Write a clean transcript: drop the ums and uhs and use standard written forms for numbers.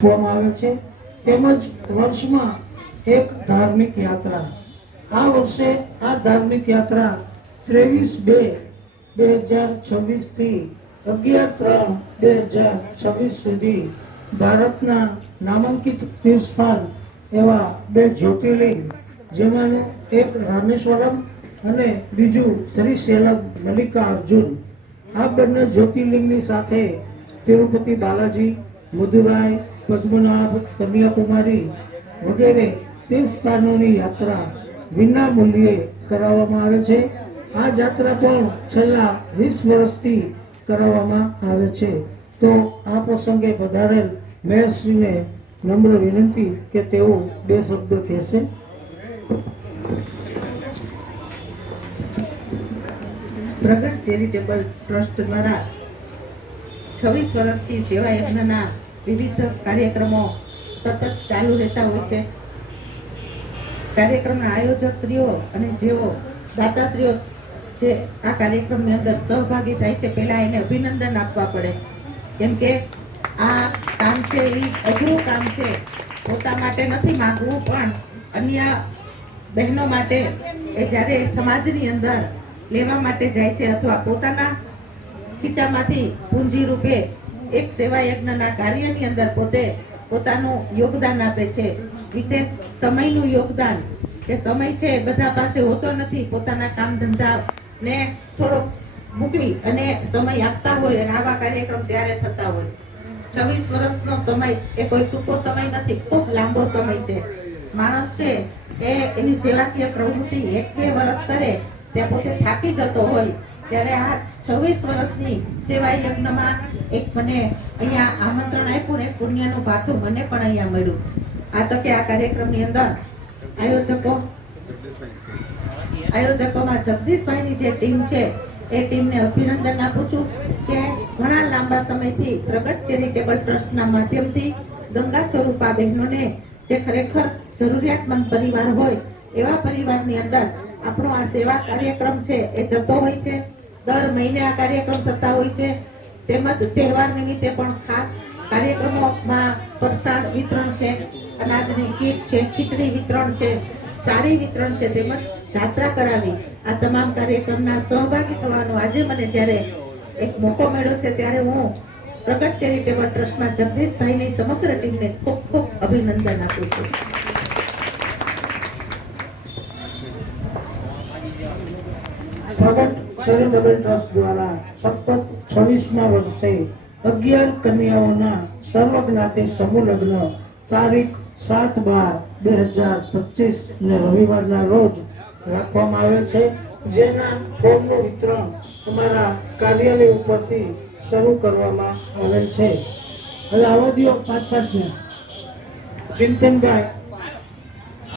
આપવામાં આવે છે તેમજ વર્ષમાં એક ધાર્મિક યાત્રા આ વર્ષે આ ધાર્મિક યાત્રા 23/2/2026 થી 11/3/2026 સુધી ભારતના નામાંકિત તીર્થસ્થાન એવા બે જ્યોતિર્લિંગ જેમાંનું એક રામેશ્વરમ અને બીજું શ્રીશૈલમ મલ્લિકાર્જુન આ બંને જ્યોતિર્લિંગની સાથે તિરુપતિ બાલાજી મદુરાઈ પદ્મનાભ કન્યાકુમારી વગેરે તીર્થસ્થાનોની યાત્રા વિના મૂલ્યે કરાવવામાં આવે છે। આ યાત્રા પણ છેલ્લા 20 વર્ષથી કરાવવામાં આવે છે। તો આ પ્રસંગે પધારેલ મેયરશ્રીને નમ્ર વિનંતી કે તેઓ બે શબ્દ કહેશે। પ્રગટ ચેરિટેબલ ટ્રસ્ટ દ્વારા 26 વર્ષથી સેવા યજ્ઞના વિવિધ કાર્યક્રમો સતત ચાલુ રહેતા હોય છે। કાર્યક્રમના આયોજક શ્રીઓ અને જેઓ દાતાશ્રીઓ જે આ કાર્યક્રમની અંદર સહભાગી થાય છે, પહેલા એને અભિનંદન આપવા પડે, કેમ કે આ કામ છે એ અઘરું કામ છે। પોતા માટે નથી માંગવું, પણ અન્ય બહેનો માટે એ જ્યારે સમાજની અંદર લેવા માટે જાય છે અથવા પોતાના ખીચામાંથી પૂંજી રૂપે એક સેવા યજ્ઞના કાર્યની અંદર પોતે પોતાનું યોગદાન આપે છે। વિશેષ સમયનું યોગદાન, કે સમય છે બધા પાસે હોતો નથી, પોતાના કામ ધંધા ને થોડો મૂકી અને સમય આપતા હોય અને આવા કાર્યક્રમ ત્યારે થતા હોય। 26 વર્ષનો સમય એ કોઈ ટૂંકો સમય નથી, ખૂબ લાંબો સમય છે। માણસ છે એ એની સેવાકીય પ્રવૃત્તિ 1-2 વર્ષ કરે ત્યાં પોતે થાકી જતો હોય, ત્યારે આ 26 વર્ષની સેવા યજ્ઞમાં એક મને અહીંયા આમંત્રણ આપ્યું ને પુણ્યનું ભાથું મને પણ અહીંયા મળ્યું। આ તકે આ કાર્યક્રમની અંદર આયોજકોમાં જગદીશભાઈની જે ટીમ છે એ ટીમને અભિનંદન આપું છું કે ઘણા લાંબા સમયથી પ્રગટ ચેરિટેબલ ટ્રસ્ટના માધ્યમથી ગંગા સ્વરૂપા બહેનોને જે ખરેખર જરૂરિયાતમંદ પરિવાર હોય એવા પરિવારની અંદર આપણો આ સેવા કાર્યક્રમ છે એ જતો હોય છે। દર મહિને આ કાર્યક્રમ થતા હોય છે, તેમજ તહેવાર નિમિત્તે પણ ખાસ કાર્યક્રમોમાં પ્રસાદ વિતરણ છે, અનાજની કીટ છે, ખીચડી વિતરણ છે, સાડી વિતરણ છે, તેમજ જાત્રા કરાવી આ તમામ કાર્યક્રમના સહભાગી થવાનો આજે મને જ્યારે એક મોકો મળ્યો છે, ત્યારે હું પ્રગટ ચેરિટેબલ ટ્રસ્ટના જગદીશભાઈની સમગ્ર ટીમને ખૂબ ખૂબ અભિનંદન આપું છું। પ્રગટ ચેરિટેબલ ટ્રસ્ટ દ્વારા સતત 26મા વર્ષે 11 કન્યાઓના સર્વજ્ઞાતિ સમૂહ લગ્ન તારીખ 7/12/2025 ને રવિવારના રોજ રાખવામાં આવેલ છે, જેના ફોર્મનું વિતરણ અમારા કાર્યાલય ઉપરથી શરૂ કરવામાં આવેલ છે। હવે આવા દિયો 5-5 ચિંતનભાઈ